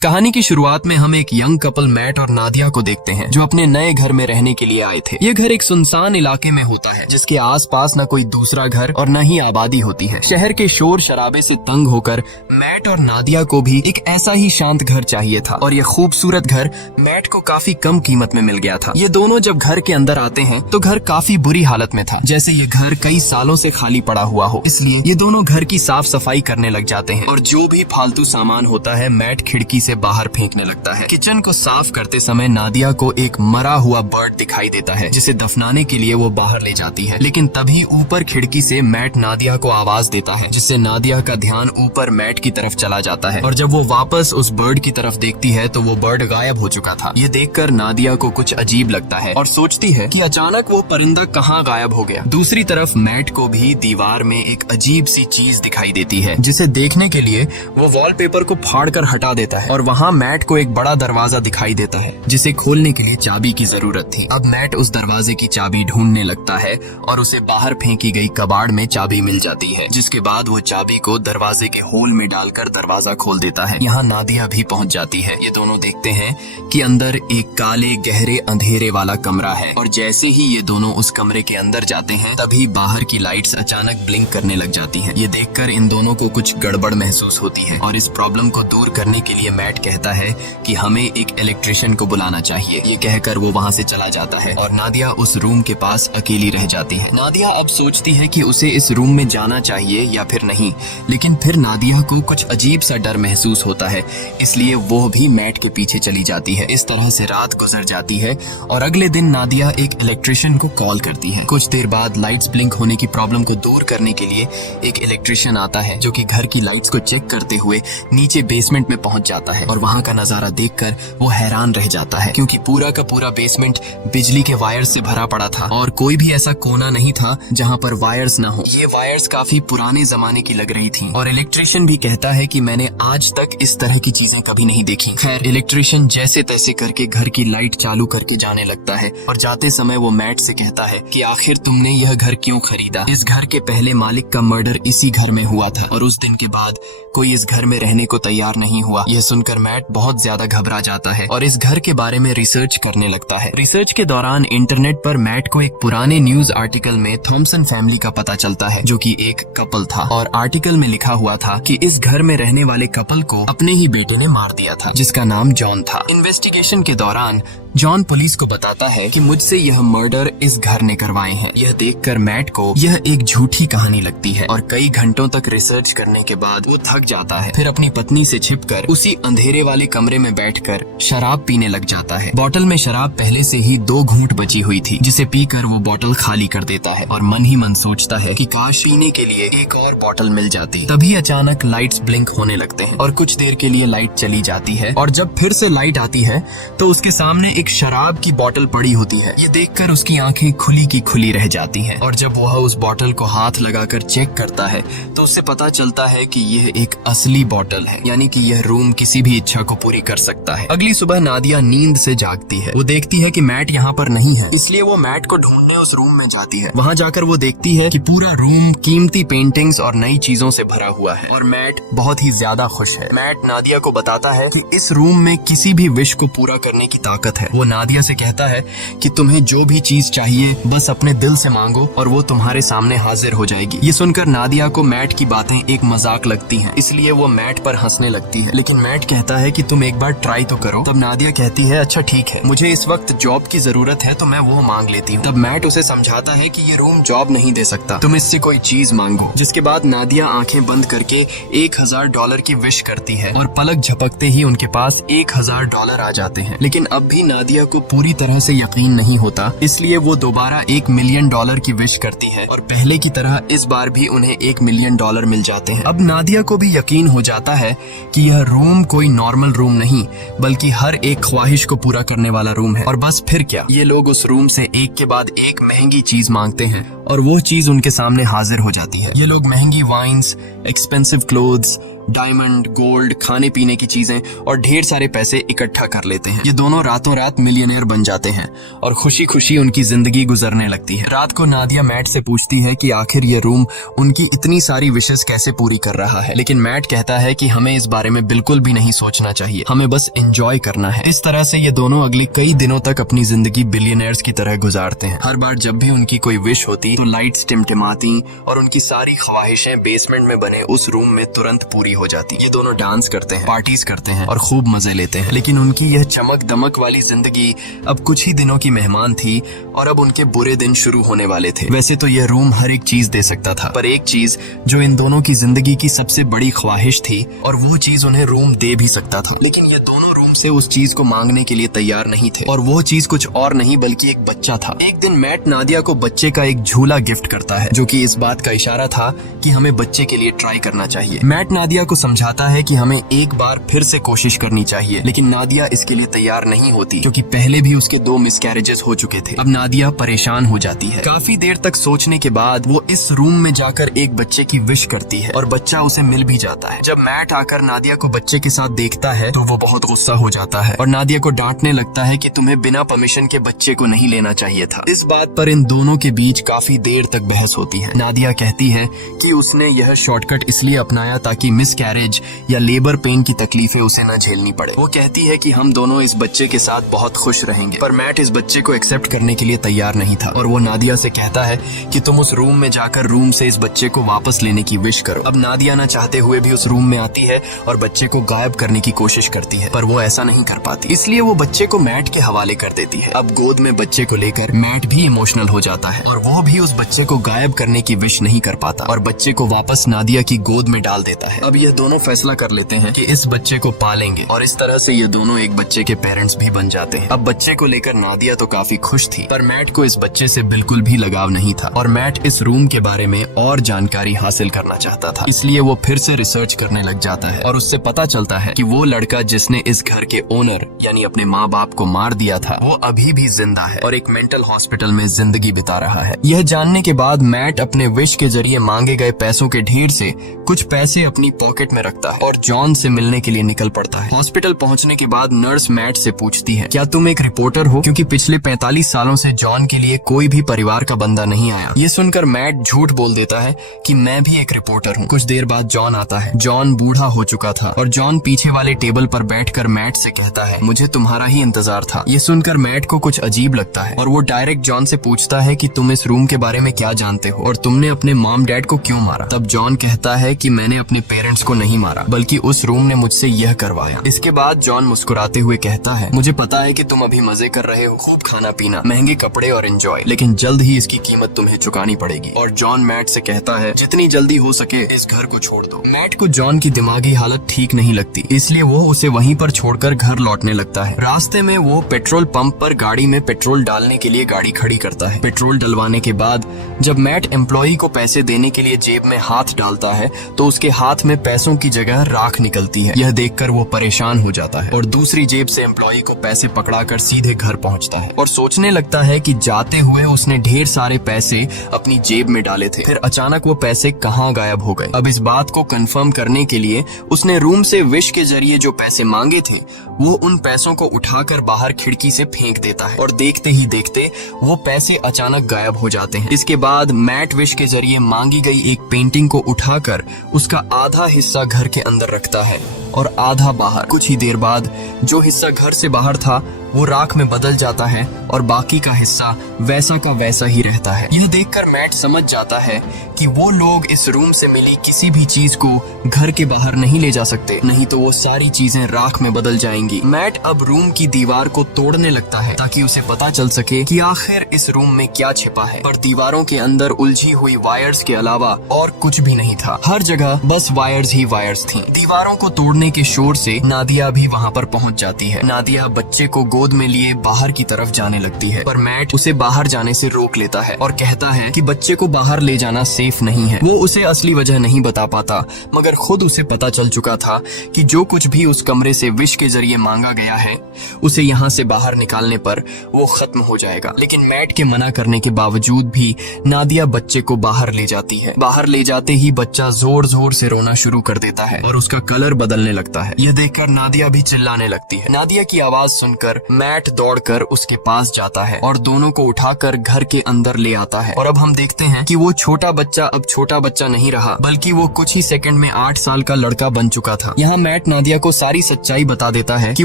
कहानी की शुरुआत में हम एक यंग कपल मैट और नादिया को देखते हैं जो अपने नए घर में रहने के लिए आए थे। ये घर एक सुनसान इलाके में होता है जिसके आसपास न कोई दूसरा घर और न ही आबादी होती है। शहर के शोर शराबे से तंग होकर मैट और नादिया को भी एक ऐसा ही शांत घर चाहिए था और ये खूबसूरत घर मैट को काफी कम कीमत में मिल गया था। ये दोनों जब घर के अंदर आते हैं तो घर काफी बुरी हालत में था, जैसे ये घर कई सालों से खाली पड़ा हुआ हो। इसलिए ये दोनों घर की साफ सफाई करने लग जाते हैं और जो भी फालतू सामान होता है मैट खिड़की से बाहर फेंकने लगता है। किचन को साफ करते समय नादिया को एक मरा हुआ बर्ड दिखाई देता है जिसे दफनाने के लिए वो बाहर ले जाती है, लेकिन तभी ऊपर खिड़की से मैट नादिया को आवाज देता है जिससे नादिया का ध्यान ऊपर मैट की तरफ चला जाता है और जब वो वापस उस बर्ड की तरफ देखती है तो वो बर्ड गायब हो चुका था। ये देखकर नादिया को कुछ अजीब लगता है और सोचती है कि अचानक वो परिंदा कहाँ गायब हो गया। दूसरी तरफ मैट को भी दीवार में एक अजीब सी चीज दिखाई देती है जिसे देखने के लिए वो वॉलपेपर को फाड़कर हटा देता है और वहाँ मैट को एक बड़ा दरवाजा दिखाई देता है जिसे खोलने के लिए चाबी की जरूरत थी। अब मैट उस दरवाजे की चाबी ढूंढने लगता है और उसे बाहर फेंकी गई कबाड़ में चाबी मिल जाती है, जिसके बाद वो चाबी को दरवाजे के होल में डालकर दरवाजा खोल देता है। यहाँ नादिया भी पहुँच जाती है। ये दोनों देखते हैं कि अंदर एक काले गहरे अंधेरे वाला कमरा है और जैसे ही ये दोनों उस कमरे के अंदर जाते हैं तभी बाहर की लाइट्स अचानक ब्लिंक करने लग जाती हैं। ये देखकर इन दोनों को कुछ गड़बड़ महसूस होती है और इस प्रॉब्लम को दूर करने के लिए मैट कहता है कि हमें एक इलेक्ट्रिशियन को बुलाना चाहिए। ये कहकर वो वहाँ से चला जाता है और नादिया उस रूम के पास अकेली रह जाती है। नादिया अब सोचती है कि उसे इस रूम में जाना चाहिए या फिर नहीं, लेकिन फिर नादिया को कुछ अजीब सा डर महसूस होता है, इसलिए वो भी मैट के पीछे चली जाती है। इस तरह से रात गुजर जाती है और अगले दिन नादिया एक इलेक्ट्रिशियन को कॉल करती है। कुछ देर बाद लाइट्स ब्लिंक होने की प्रॉब्लम को दूर करने के लिए एक इलेक्ट्रिशियन आता है जो कि घर की लाइट्स को चेक करते हुए नीचे बेसमेंट में पहुंच जाता है और वहाँ का नजारा देखकर वो हैरान रह जाता है क्योंकि पूरा का पूरा बेसमेंट बिजली के वायर्स से भरा पड़ा था और कोई भी ऐसा कोना नहीं था जहाँ पर वायर्स ना हो। ये वायर्स काफी पुराने जमाने की लग रही थी और इलेक्ट्रिशियन भी कहता है कि मैंने आज तक इस तरह की चीजें कभी नहीं देखी। खैर, इलेक्ट्रिशियन जैसे तैसे करके घर की लाइट चालू करके जाने लगता है और जाते समय वो मैट से कहता है कि आखिर तुमने यह घर क्यों खरीदा? इस घर के पहले मालिक का मर्डर इसी घर में हुआ था और उस दिन के बाद कोई इस घर में रहने को तैयार नहीं हुआ। यह सुनकर मैट बहुत ज्यादा घबरा जाता है और इस घर के बारे में रिसर्च करने लगता है। रिसर्च के दौरान इंटरनेट पर मैट को एक पुराने न्यूज आर्टिकल में थॉमसन फैमिली का पता चलता है जो कि एक कपल था और आर्टिकल में लिखा हुआ था कि इस घर में रहने वाले कपल को अपने ही बेटे ने मार दिया था जिसका नाम जॉन था। इन्वेस्टिगेशन के दौरान जॉन पुलिस को बताता है कि मुझसे यह मर्डर इस घर ने करवाए हैं। यह देखकर मैट को यह एक झूठी कहानी लगती है और कई घंटों तक रिसर्च करने के बाद वो थक जाता है। फिर अपनी पत्नी से छिपकर उसी अंधेरे वाले कमरे में बैठकर शराब पीने लग जाता है। बोतल में शराब पहले से ही 2 घूंट बची हुई थी जिसे पीकर वो बोतल खाली कर देता है और मन ही मन सोचता है कि काश पीने के लिए एक और बोतल मिल जाती। तभी अचानक लाइट्स ब्लिंक होने लगते हैं और कुछ देर के लिए लाइट चली जाती है और जब फिर से लाइट आती है तो उसके सामने एक शराब की बोतल पड़ी होती है। ये देखकर उसकी आंखें खुली की खुली रह जाती हैं और जब वह उस बोतल को हाथ लगाकर चेक करता है तो उससे पता चलता है कि यह एक असली बोतल है, यानी कि यह रूम किसी भी इच्छा को पूरी कर सकता है। अगली सुबह नादिया नींद से जागती है। वो देखती है कि मैट यहाँ पर नहीं है, इसलिए वो मैट को ढूंढने उस रूम में जाती है। वहाँ जाकर वो देखती है कि पूरा रूम कीमती पेंटिंग्स और नई चीजों से भरा हुआ है और मैट बहुत ही ज्यादा खुश है। मैट नादिया को बताता है कि इस रूम में किसी भी विश को पूरा करने की ताकत है। वो नादिया से कहता है कि तुम्हें जो भी चीज चाहिए बस अपने दिल से मांगो और वो तुम्हारे सामने हाजिर हो जाएगी। ये सुनकर नादिया को मैट की बातें एक मजाक लगती हैं, इसलिए वो मैट पर हंसने लगती है, लेकिन मैट कहता है कि तुम एक बार ट्राई तो करो। तब नादिया कहती है अच्छा ठीक है, मुझे इस वक्त जॉब की जरूरत है तो मैं वो मांग लेती हूँ। तब मैट उसे समझाता है कि ये रूम जॉब नहीं दे सकता, तुम इससे कोई चीज मांगो। जिसके बाद नादिया आंखें बंद करके $1000 की विश करती है और पलक झपकते ही उनके पास $1000 आ जाते हैं। लेकिन अब भी नादिया को पूरी तरह से यकीन नहीं होता, इसलिए वो दोबारा $1 मिलियन की विश करती है और पहले की तरह इस बार भी उन्हें $1 मिलियन मिल जाते हैं। अब नादिया को भी यकीन हो जाता है कि यह रूम कोई नॉर्मल रूम नहीं बल्कि हर एक ख्वाहिश को पूरा करने वाला रूम है। और बस फिर क्या, ये लोग उस रूम से एक के बाद एक महंगी चीज मांगते हैं और वो चीज उनके सामने हाजिर हो जाती है। ये लोग महंगी wines, expensive clothes, diamond, gold, खाने पीने की चीजें और ढेर सारे पैसे इकट्ठा कर लेते हैं। ये दोनों रातों रात मिलियनेयर बन जाते हैं और खुशी खुशी उनकी जिंदगी गुजरने लगती है। रात को नादिया मैट से पूछती है कि आखिर ये रूम उनकी इतनी सारी विशेस कैसे पूरी कर रहा है, लेकिन मैट कहता है कि हमें इस बारे में बिल्कुल भी नहीं सोचना चाहिए, हमें बस एंजॉय करना है। इस तरह से ये दोनों अगले कई दिनों तक अपनी जिंदगी बिलियनर्स की तरह गुजारते हैं। हर बार जब भी उनकी कोई विश होती तो लाइट्स टिमटिमाती और उनकी सारी ख्वाहिशें बेसमेंट में बने उस रूम में तुरंत पूरी हो जाती। ये दोनों डांस करते हैं, पार्टीज करते हैं और खूब मजे लेते हैं। लेकिन उनकी यह चमक दमक वाली जिंदगी अब कुछ ही दिनों की मेहमान थी और अब उनके बुरे दिन शुरू होने वाले थे। वैसे तो यह रूम हर एक चीज दे सकता था, पर एक चीज जो इन दोनों की जिंदगी की सबसे बड़ी ख्वाहिश थी और वो चीज उन्हें रूम दे भी सकता था, लेकिन ये दोनों रूम से उस चीज को मांगने के लिए तैयार नहीं थे। और वो चीज कुछ और नहीं बल्कि एक बच्चा था। एक दिन मैट नादिया को बच्चे का एक झूला गिफ्ट करता है, जो कि इस बात का इशारा था कि हमें बच्चे के लिए ट्राई करना चाहिए। मैट नादिया को समझाता है कि हमें एक बार फिर से कोशिश करनी चाहिए, लेकिन नादिया इसके लिए तैयार नहीं होती, क्योंकि पहले भी उसके 2 मिसकैरेजेस हो चुके थे। अब नादिया परेशान हो जाती है। काफी देर तक सोचने के बाद वो इस रूम में जाकर एक बच्चे की विश करती है और बच्चा उसे मिल भी जाता है। जब मैट आकर नादिया को बच्चे के साथ देखता है तो वो बहुत गुस्सा हो जाता है और नादिया को डांटने लगता है कि तुम्हें बिना परमिशन के बच्चे को नहीं लेना चाहिए था। इस बात पर इन दोनों के बीच काफी देर तक बहस होती है। नादिया कहती है कि उसने यह शॉर्टकट इसलिए अपनाया ताकि मिसकैरेज या लेबर पेन की तकलीफें उसे न झेलनी पड़े। वो कहती है कि हम दोनों इस बच्चे के साथ बहुत खुश रहेंगे, पर मैट इस बच्चे को एक्सेप्ट करने के लिए तैयार नहीं था और वो नादिया से कहता है कि तुम उस रूम में जाकर रूम से इस बच्चे को वापस लेने की विश करो। अब नादिया न चाहते हुए भी उस रूम में आती है और बच्चे को गायब करने की कोशिश करती है, पर वो ऐसा नहीं कर पाती, इसलिए वो बच्चे को मैट के हवाले कर देती है। अब गोद में बच्चे को लेकर मैट भी इमोशनल हो जाता है और वो भी उस बच्चे को गायब करने की विश नहीं कर पाता और बच्चे को वापस नादिया की गोद में डाल देता है। अब ये दोनों फैसला कर लेते हैं कि इस बच्चे को पालेंगे और इस तरह से ये दोनों एक बच्चे के पेरेंट्स भी बन जाते हैं। अब बच्चे को लेकर नादिया तो काफी खुश थी, पर मैट को इस बच्चे से बिल्कुल भी लगाव नहीं था और मैट इस रूम के बारे में और जानकारी हासिल करना चाहता था, इसलिए वो फिर से रिसर्च करने लग जाता है और उससे पता चलता है कि वो लड़का जिसने इस घर के ओनर यानी अपने माँ बाप को मार दिया था वो अभी भी जिंदा है और एक मेंटल हॉस्पिटल में जिंदगी बिता रहा है। यह जानने के बाद मैट अपने विश के जरिए मांगे गए पैसों के ढेर से कुछ पैसे अपनी पॉकेट में रखता है और जॉन से मिलने के लिए निकल पड़ता है। हॉस्पिटल पहुंचने के बाद नर्स मैट से पूछती है, क्या तुम एक रिपोर्टर हो, क्योंकि पिछले 45 सालों से जॉन के लिए कोई भी परिवार का बंदा नहीं आया। ये सुनकर मैट झूठ बोल देता है कि मैं भी एक रिपोर्टर हूँ। कुछ देर बाद जॉन आता है। जॉन बूढ़ा हो चुका था और जॉन पीछे वाले टेबल पर बैठकर मैट से कहता है, मुझे तुम्हारा ही इंतजार था। ये सुनकर मैट को कुछ अजीब लगता है और वो डायरेक्ट जॉन से पूछता है कि तुम इस रूम के बारे में क्या जानते हो और तुमने अपने मॉम डैड को क्यों मारा। तब जॉन कहता है कि मैंने अपने पेरेंट्स को नहीं मारा, बल्कि उस रूम ने मुझसे यह करवाया। इसके बाद जॉन मुस्कुराते हुए कहता है, मुझे पता है कि तुम अभी मजे कर रहे हो, खूब खाना पीना, महंगे कपड़े और एंजॉय, लेकिन जल्द ही इसकी कीमत तुम्हें चुकानी पड़ेगी। और जॉन मैट से कहता है, जितनी जल्दी हो सके इस घर को छोड़ दो। मैट को जॉन की दिमागी हालत ठीक नहीं लगती, इसलिए वो उसे वहीं पर छोड़कर घर लौटने लगता है। रास्ते में वो पेट्रोल पंप पर गाड़ी में पेट्रोल डालने के लिए गाड़ी खड़ी करता है। पेट्रोल डलवाने के बाद जब मैट एम्प्लॉई को पैसे देने के लिए जेब में हाथ डालता है तो उसके हाथ में पैसों की जगह राख निकलती है। यह देखकर वो परेशान हो जाता है और दूसरी जेब से एम्प्लॉई को पैसे पकड़ाकर सीधे घर पहुंचता है और सोचने लगता है कि जाते हुए उसने ढेर सारे पैसे अपनी जेब में डाले थे, फिर अचानक वो पैसे कहाँ गायब हो गए। अब इस बात को कंफर्म करने के लिए उसने रूम से विश के जरिए जो पैसे मांगे थे वो उन पैसों को उठाकर बाहर खिड़की से फेंक देता है और देखते ही देखते वो पैसे अचानक गायब हो जाते हैं। इसके बाद मैट विश के जरिए मांगी गई एक पेंटिंग को उठाकर उसका आधा हिस्सा घर के अंदर रखता है और आधा बाहर। कुछ ही देर बाद जो हिस्सा घर से बाहर था वो राख में बदल जाता है और बाकी का हिस्सा वैसा का वैसा ही रहता है। यह देखकर मैट समझ जाता है कि वो लोग इस रूम से मिली किसी भी चीज को घर के बाहर नहीं ले जा सकते, नहीं तो वो सारी चीजें राख में बदल जाएंगी। मैट अब रूम की दीवार को तोड़ने लगता है ताकि उसे पता चल सके कि आखिर इस रूम में क्या छिपा है, पर दीवारों के अंदर उलझी हुई वायर्स के अलावा और कुछ भी नहीं था। हर जगह बस वायर्स ही वायर्स थी। दीवारों को तोड़ने के शोर से नादिया भी वहाँ पर पहुँच जाती है। नादिया बच्चे को गोद में लिए बाहर की तरफ जाने लगती है, पर मैट उसे बाहर जाने से रोक लेता है और कहता है कि बच्चे को बाहर ले जाना सेफ नहीं है। वो उसे असली वजह नहीं बता पाता, मगर खुद उसे पता चल चुका था कि जो कुछ भी उस कमरे से विश के जरिए मांगा गया है, उसे यहाँ से बाहर निकालने पर वो खत्म हो जाएगा। लेकिन मैट के मना करने के बावजूद भी नादिया बच्चे को बाहर ले जाती है। बाहर ले जाते ही बच्चा जोर जोर से रोना शुरू कर देता है और उसका कलर बदलने लगता है। यह देखकर नादिया भी चिल्लाने लगती है। नादिया की आवाज सुनकर मैट दौड़कर उसके पास जाता है और दोनों को उठाकर घर के अंदर ले आता है। और अब हम देखते हैं कि वो छोटा बच्चा अब छोटा बच्चा नहीं रहा, बल्कि वो कुछ ही सेकंड में 8 साल का लड़का बन चुका था। यहाँ मैट नादिया को सारी सच्चाई बता देता है कि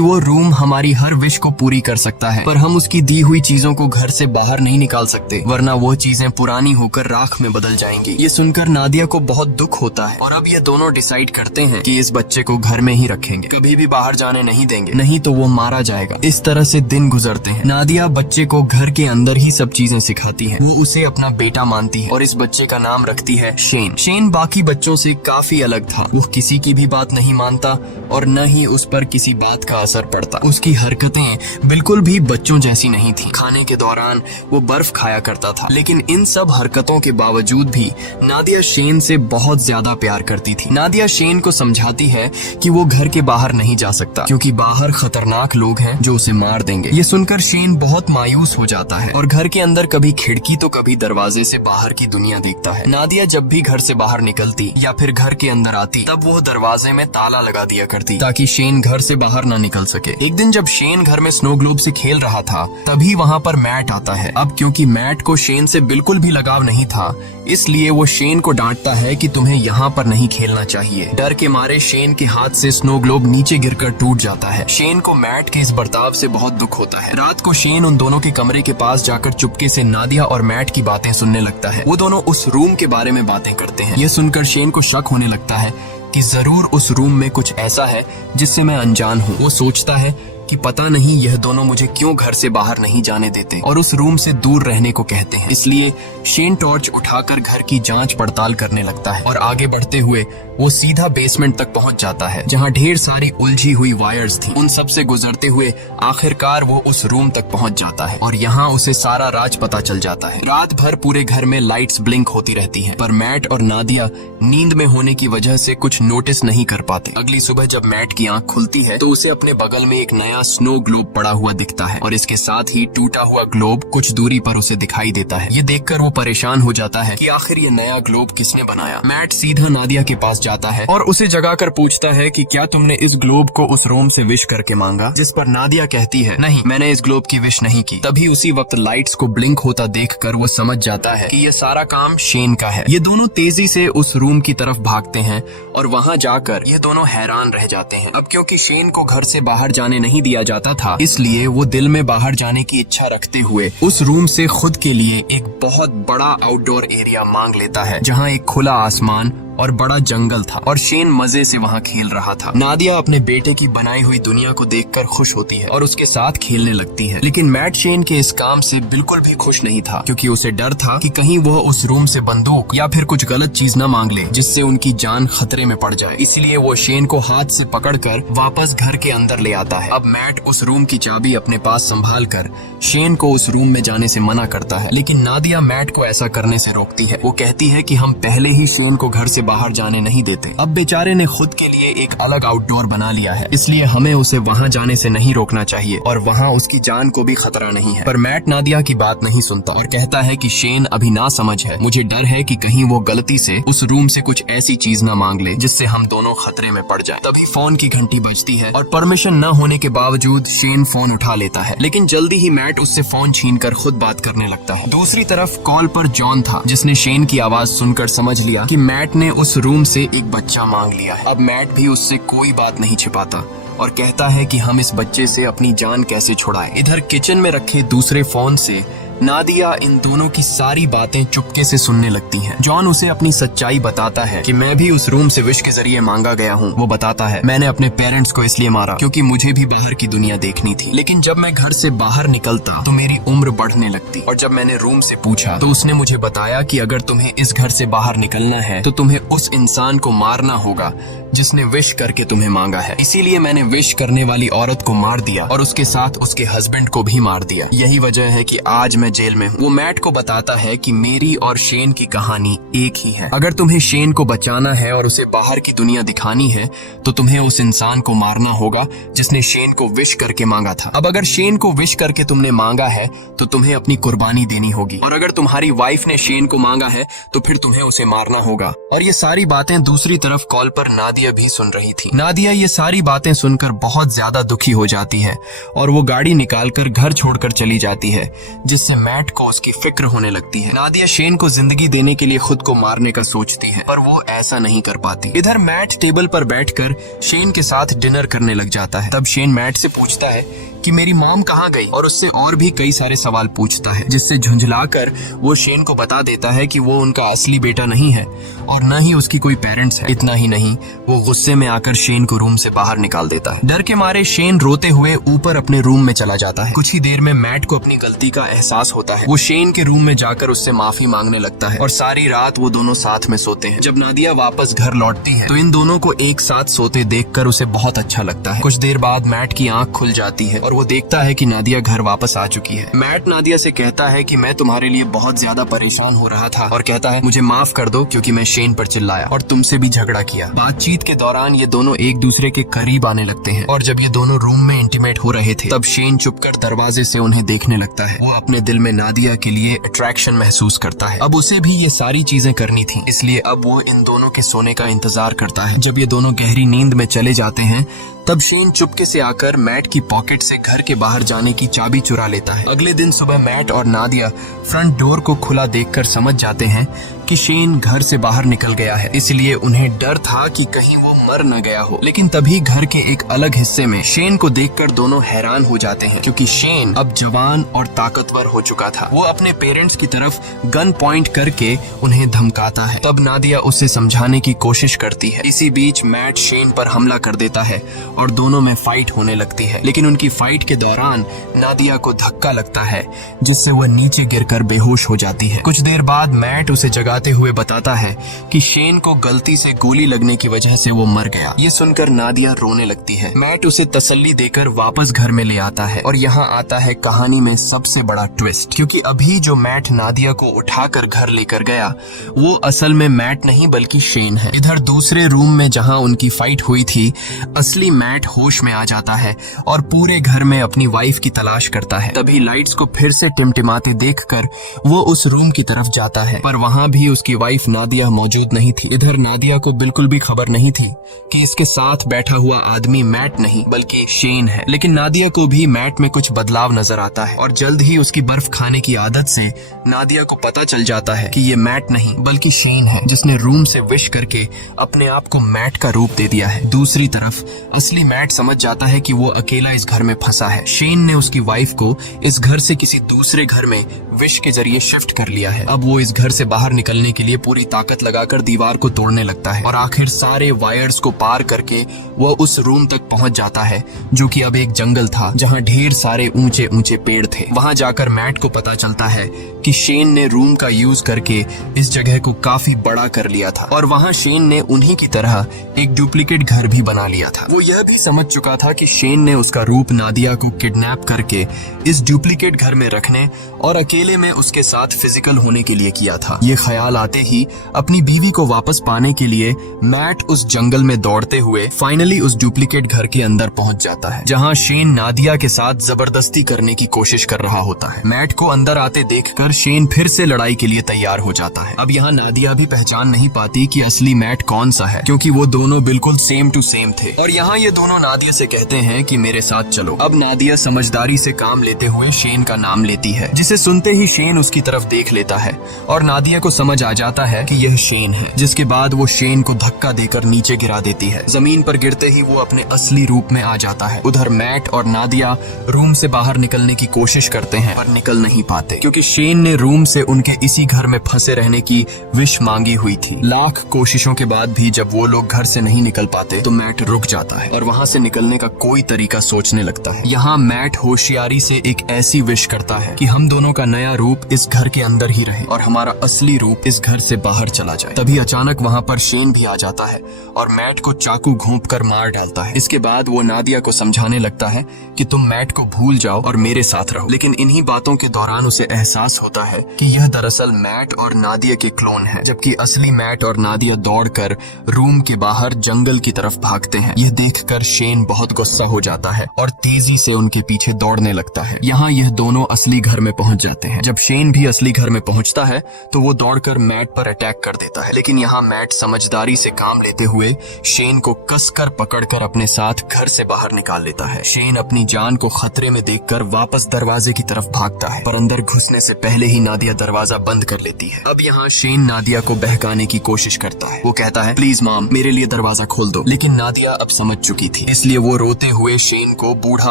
वो रूम हमारी हर विश को पूरी कर सकता है, पर हम उसकी दी हुई चीजों को घर से बाहर नहीं निकाल सकते, वरना वो चीजें पुरानी होकर राख में बदल जाएंगी। ये सुनकर नादिया को बहुत दुख होता है और अब ये दोनों डिसाइड करते हैं कि इस बच्चे को घर में ही रखेंगे, कभी भी बाहर जाने नहीं देंगे, नहीं तो वो मारा जाएगा। इस तरह से दिन गुजरते हैं। नादिया बच्चे को घर के अंदर ही सब चीजें सिखाती है। वो उसे अपना बेटा मानती है और इस बच्चे का नाम रखती है शेन। शेन बाकी बच्चों से काफी अलग था। वो किसी की भी बात नहीं मानता और न ही उस पर किसी बात का असर पड़ता। उसकी हरकतें बिल्कुल भी बच्चों जैसी नहीं थी। खाने के दौरान वो बर्फ खाया करता था, लेकिन इन सब हरकतों के बावजूद भी नादिया शेन से बहुत ज्यादा प्यार करती थी। नादिया शेन को समझाती है कि वो घर के बाहर नहीं जा सकता, क्योंकि बाहर खतरनाक लोग हैं जो उसे मार देंगे। ये सुनकर शेन बहुत मायूस हो जाता है और घर के अंदर कभी खिड़की तो कभी दरवाजे से बाहर की दुनिया देखता है। नादिया जब भी घर से बाहर निकलती या फिर घर के अंदर आती, तब वो दरवाजे में ताला लगा दिया करती ताकि शेन घर से बाहर ना निकल सके। एक दिन जब शेन घर में स्नो ग्लोब से खेल रहा था, तभी वहाँ पर मैट आता है। अब क्योंकि मैट को शेन से बिल्कुल भी लगाव नहीं था, इसलिए वो शेन को डांटता है कि तुम्हें यहाँ पर नहीं खेलना चाहिए। डर के मारे शेन के हाथ से स्नो ग्लोब नीचे गिरकर टूट जाता है। शेन को मैट के इस बर्ताव से बहुत दुख होता है। रात को शेन उन दोनों के कमरे के पास जाकर चुपके से नादिया और मैट की बातें सुनने लगता है। वो दोनों उस रूम के बारे में बातें करते हैं। ये सुनकर शेन को शक होने लगता है कि जरूर उस रूम में कुछ ऐसा है जिससे मैं अनजान हूँ। वो सोचता है कि पता नहीं यह दोनों मुझे क्यों घर से बाहर नहीं जाने देते और उस रूम से दूर रहने को कहते हैं। इसलिए शेन टॉर्च उठाकर घर की जांच पड़ताल करने लगता है और आगे बढ़ते हुए वो सीधा बेसमेंट तक पहुंच जाता है, जहां ढेर सारी उलझी हुई वायर्स थी। उन सब से गुजरते हुए आखिरकार वो उस रूम तक पहुंच जाता है और यहाँ उसे सारा राज पता चल जाता है। रात भर पूरे घर में लाइट्स ब्लिंक होती रहती हैं, पर मैट और नादिया नींद में होने की वजह से कुछ नोटिस नहीं कर पाते। अगली सुबह जब मैट की आंख खुलती है तो उसे अपने बगल में एक नया स्नो ग्लोब पड़ा हुआ दिखता है और इसके साथ ही टूटा हुआ ग्लोब कुछ दूरी पर उसे दिखाई देता है। ये देखकर वो परेशान हो जाता है कि आखिर ये नया ग्लोब किसने बनाया। मैट सीधा नादिया के पास जाता है और उसे जगाकर पूछता है कि क्या तुमने इस ग्लोब को उस रोम से विश करके मांगा, जिस पर नादिया कहती है नहीं, मैंने इस ग्लोब की विश नहीं की। तभी उसी वक्त लाइट्स को ब्लिंक होता देखकर वो समझ जाता है कि ये सारा काम शेन का है। ये दोनों तेजी से उस रूम की तरफ भागते हैं और वहाँ जाकर ये दोनों हैरान रह जाते हैं। अब क्योंकि शेन को घर से बाहर जाने नहीं दिया जाता था, इसलिए वो दिल में बाहर जाने की इच्छा रखते हुए उस रूम से खुद के लिए एक बहुत बड़ा आउटडोर एरिया मांग लेता है, जहाँ एक खुला आसमान और बड़ा जंगल था और शेन मजे से वहाँ खेल रहा था। नादिया अपने बेटे की बनाई हुई दुनिया को देखकर खुश होती है और उसके साथ खेलने लगती है, लेकिन मैट शेन के इस काम से बिल्कुल भी खुश नहीं था, क्योंकि उसे डर था कि कहीं वह उस रूम से बंदूक या फिर कुछ गलत चीज न मांग ले जिससे उनकी जान खतरे में पड़ जाए। इसलिए वो शेन को हाथ से पकड़कर वापस घर के अंदर ले आता है। अब मैट उस रूम की चाबी अपने पास संभाल कर शेन को उस रूम में जाने से मना करता है, लेकिन नादिया मैट को ऐसा करने से रोकती है। वो कहती है कि हम पहले ही शेन को घर से बाहर जाने नहीं देते। अब बेचारे ने खुद के लिए एक अलग आउटडोर बना लिया है, इसलिए हमें उसे वहाँ जाने से नहीं रोकना चाहिए और वहाँ उसकी जान को भी खतरा नहीं है। पर मैट नादिया की बात नहीं सुनता और कहता है कि शेन अभी ना समझ है, मुझे डर है कि कहीं वो गलती से उस रूम से कुछ ऐसी चीज ना मांग ले जिससे हम दोनों खतरे में पड़ जाए। तभी फोन की घंटी बजती है और परमिशन न होने के बावजूद शेन फोन उठा लेता है, लेकिन जल्दी ही मैट उससे फोन छीनकर खुद बात करने लगता है। दूसरी तरफ कॉल पर जॉन था, जिसने शेन की आवाज सुनकर समझ लिया कि मैट ने उस रूम से एक बच्चा मांग लिया है। अब मैट भी उससे कोई बात नहीं छिपाता और कहता है कि हम इस बच्चे से अपनी जान कैसे छुड़ाएं। इधर किचन में रखे दूसरे फोन से नादिया इन दोनों की सारी बातें चुपके से सुनने लगती हैं। जॉन उसे अपनी सच्चाई बताता है कि मैं भी उस रूम से विश के जरिए मांगा गया हूँ। वो बताता है, मैंने अपने पेरेंट्स को इसलिए मारा क्योंकि मुझे भी बाहर की दुनिया देखनी थी, लेकिन जब मैं घर से बाहर निकलता तो मेरी उम्र बढ़ने लगती। और जब मैंने रूम से पूछा तो उसने मुझे बताया कि अगर तुम्हें इस घर से बाहर निकलना है तो तुम्हें उस इंसान को मारना होगा जिसने विश करके तुम्हें मांगा है। इसीलिए मैंने विश करने वाली औरत को मार दिया और उसके साथ उसके हस्बैंड को भी मार दिया। यही वजह है कि आज मैं जेल में हूँ। वो मैट को बताता है कि मेरी और शेन की कहानी एक ही है। अगर तुम्हें शेन को बचाना है और उसे बाहर की दुनिया दिखानी है तो तुम्हें उस इंसान को मारना होगा जिसने शेन को विश करके मांगा था। अब अगर शेन को विश करके तुमने मांगा है तो तुम्हें अपनी कुर्बानी देनी होगी, और अगर तुम्हारी वाइफ ने शेन को मांगा है तो फिर तुम्हें उसे मारना होगा। और ये सारी बातें दूसरी तरफ कॉल पर नादिया भी सुन रही थी। नादिया ये सारी बातें सुनकर बहुत ज्यादा दुखी हो जाती है और वो गाड़ी निकालकर घर छोड़कर चली जाती है, जिससे मैट को उसकी फिक्र होने लगती है। नादिया शेन को जिंदगी देने के लिए खुद को मारने का सोचती है, पर वो ऐसा नहीं कर पाती। इधर मैट टेबल पर बैठकर शेन के साथ डिनर करने लग जाता है। तब शेन मैट से पूछता है कि मेरी मॉम कहाँ गई, और उससे और भी कई सारे सवाल पूछता है, जिससे झुंझलाकर वो शेन को बता देता है कि वो उनका असली बेटा नहीं है और न ही उसकी कोई पेरेंट्स है। इतना ही नहीं, वो गुस्से में आकर शेन को रूम से बाहर निकाल देता है। डर के मारे शेन रोते हुए ऊपर अपने रूम में चला जाता है। कुछ ही देर में मैट को अपनी गलती का एहसास होता है। वो शेन के रूम में जाकर उससे माफी मांगने लगता है और सारी रात वो दोनों साथ में सोते हैं। जब नादिया वापस घर लौटती है तो इन दोनों को एक साथ सोते देखकर उसे बहुत अच्छा लगता है। कुछ देर बाद मैट की आंख खुल जाती है और वो देखता है कि नादिया घर वापस आ चुकी है। मैट नादिया से कहता है कि मैं तुम्हारे लिए बहुत ज्यादा परेशान हो रहा था, और कहता है मुझे माफ कर दो क्योंकि मैं शेन पर चिल्लाया और तुमसे भी झगड़ा किया। बातचीत के दौरान ये दोनों एक दूसरे के करीब आने लगते हैं, और जब ये दोनों रूम में इंटीमेट हो रहे थे तब शेन चुपकर दरवाजे से उन्हें देखने लगता है। वो अपने दिल में नादिया के लिए अट्रैक्शन महसूस करता है। अब उसे भी ये सारी चीजें करनी थी, इसलिए अब वो इन दोनों के सोने का इंतजार करता है। जब ये दोनों गहरी नींद में चले जाते हैं तब शेन चुपके से आकर मैट की पॉकेट से घर के बाहर जाने की चाबी चुरा लेता है। अगले दिन सुबह मैट और नादिया फ्रंट डोर को खुला देखकर समझ जाते हैं कि शेन घर से बाहर निकल गया है, इसलिए उन्हें डर था कि कहीं वो मर न गया हो। लेकिन तभी घर के एक अलग हिस्से में शेन को देखकर दोनों हैरान हो जाते हैं, क्योंकि शेन अब जवान और ताकतवर हो चुका था। वो अपने पेरेंट्स की तरफ गन पॉइंट करके उन्हें धमकाता है। तब नादिया उसे समझाने की कोशिश करती है। इसी बीच मैट शेन पर हमला कर देता है और दोनों में फाइट होने लगती है। लेकिन उनकी फाइट के दौरान नादिया को धक्का लगता है, जिससे वह नीचे गिरकर बेहोश हो जाती है। कुछ देर बाद मैट उसे जगाते हुए बताता है कि शेन को गलती से गोली लगने की वजह से वो मर गया। ये सुनकर नादिया रोने लगती है। मैट उसे तसल्ली देकर वापस घर में ले आता है, और यहाँ आता है कहानी में सबसे बड़ा ट्विस्ट, क्योंकि अभी जो मैट नादिया को उठाकर घर लेकर गया वो असल में मैट नहीं बल्कि शेन है। इधर दूसरे रूम में जहाँ उनकी फाइट हुई थी, असली मैट होश में आ जाता है और पूरे घर में अपनी वाइफ की तलाश करता है। तभी लाइट्स को फिर से टिमटिमाते देखकर वो उस रूम की तरफ जाता है, पर वहाँ भी उसकी वाइफ नादिया मौजूद नहीं थी। इधर नादिया को बिल्कुल भी खबर नहीं थी कि इसके साथ बैठा हुआ आदमी मैट नहीं बल्कि शेन है। लेकिन नादिया को भी मैट में कुछ बदलाव नजर आता है, और जल्द ही उसकी बर्फ खाने की आदत से नादिया को पता चल जाता है कि ये मैट नहीं बल्कि शेन है, जिसने रूम से विश करके अपने आप को मैट का रूप दे दिया है। दूसरी तरफ असली मैट समझ जाता है कि वो अकेला इस घर में फंसा है। शेन ने उसकी वाइफ को इस घर से किसी दूसरे घर में विश के जरिए शिफ्ट कर लिया है। अब वो इस घर से बाहर निकलने के लिए पूरी ताकत लगाकर दीवार को तोड़ने लगता है, और आखिर सारे वायर्स को पार करके वो उस रूम तक पहुंच जाता है, जो कि अब एक जंगल था जहां ढेर सारे ऊंचे ऊंचे पेड़ थे। वहां जाकर मैट को पता चलता है कि शेन ने रूम का यूज करके इस जगह को काफी बड़ा कर लिया था, और वहां शेन ने उन्हीं की तरह एक डुप्लीकेट घर भी बना लिया था। वो यह भी समझ चुका था कि शेन ने उसका रूप नादिया को किडनैप करके इस डुप्लीकेट घर में रखने और अकेले में उसके साथ फिजिकल होने के लिए किया था। ये ख्याल आते ही अपनी बीवी को वापस पाने के लिए मैट उस जंगल में दौड़ते हुए फाइनली उस डुप्लीकेट घर के अंदर पहुंच जाता है, जहां शेन नादिया के साथ जबरदस्ती करने की कोशिश कर रहा होता है। मैट को अंदर आते देखकर शेन फिर से लड़ाई के लिए तैयार हो जाता है। अब यहाँ नादिया भी पहचान नहीं पाती कि असली मैट कौन सा है, क्योंकि वो दोनों बिल्कुल सेम टू सेम थे। और यहाँ ये दोनों नादिया से कहते हैं कि मेरे साथ चलो। अब नादिया समझदारी से काम लेते हुए शेन का नाम लेती है, जिसे सुनते ही शेन उसकी तरफ देख लेता है और नादिया को समझ आ जाता है कि यह शेन है, जिसके बाद वो शेन को धक्का देकर नीचे गिरा देती है। जमीन पर गिरते ही वो अपने असली रूप में आ जाता है। उधर मैट और नादिया रूम से बाहर निकलने की कोशिश करते हैं पर निकल नहीं पाते, क्योंकि शेन ने रूम से उनके इसी घर में फंसे रहने की विश मांगी हुई थी। लाख कोशिशों के बाद भी जब वो लोग घर से नहीं निकल पाते तो मैट रुक जाता है और वहाँ से निकलने का कोई तरीका सोचने लगता है। यहाँ मैट होशियारी से एक ऐसी विश करता है कि हम दोनों का नया रूप इस घर के अंदर ही रहे और हमारा असली रूप इस घर से बाहर चला जाए। तभी अचानक वहाँ पर शेन भी आ जाता है और मैट को चाकू घोंपकर मार डालता है। इसके बाद वो नादिया को समझाने लगता है कि तुम मैट को भूल जाओ और मेरे साथ रहो। लेकिन इन्हीं बातों के दौरान उसे एहसास होता है कि यह दरअसल मैट और नादिया के क्लोन है, जबकि असली मैट और नादिया दौड़कर रूम के बाहर जंगल की तरफ भागते हैं। यह देखकर शेन बहुत गुस्सा हो जाता है और तेजी से उनके पीछे दौड़ने लगता है। यहाँ यह दोनों असली घर में पहुंच जाते हैं। जब शेन भी असली घर में पहुंचता है तो वो दौड़कर मैट पर अटैक कर देता है, लेकिन यहाँ मैट समझदारी से काम लेते हुए शेन को कसकर पकड़कर अपने साथ घर से बाहर निकाल लेता है। शेन अपनी जान को खतरे में देखकर वापस दरवाजे की तरफ भागता है, पर अंदर घुसने से पहले ही नादिया दरवाजा बंद कर लेती है। अब यहाँ शेन नादिया को बहकाने की कोशिश करता है। वो कहता है, प्लीज मॉम, मेरे लिए दरवाजा खोल दो। लेकिन नादिया अब समझ चुकी थी, इसलिए वो रोते हुए शेन को बूढ़ा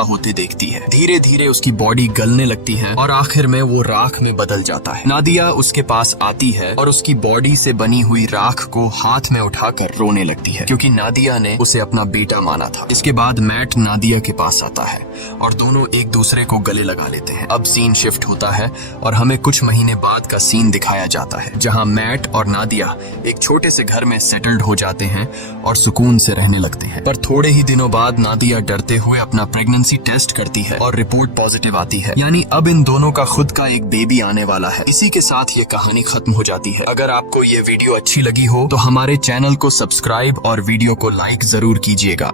होते देखती है। धीरे धीरे उसकी बॉडी गलने लगती है और आखिर में वो राख में बदल जाता है। नादिया उसके पास आती है और उसकी बॉडी से बनी हुई राख को हाथ में उठाकर रोने लगती है, क्योंकि नादिया ने उसे अपना बेटा माना था। इसके बाद मैट नादिया के पास आता है और दोनों एक दूसरे को गले लगा लेते हैं। अब सीन शिफ्ट होता है और हमें कुछ महीने बाद का सीन दिखाया जाता है, जहां मैट और नादिया एक छोटे से घर में सेटल्ड हो जाते हैं और सुकून से रहने लगते हैं। पर थोड़े ही दिनों बाद नादिया डरते हुए अपना प्रेगनेंसी टेस्ट करती है और रिपोर्ट पॉजिटिव आती है, यानी अब इन दोनों का खुद का एक बेबी आने वाला है। इसी के साथ ये कहानी खत्म हो जाती है। अगर आपको ये वीडियो अच्छी लगी हो तो हमारे चैनल को सब्सक्राइब और वीडियो को लाइक जरूर कीजिएगा।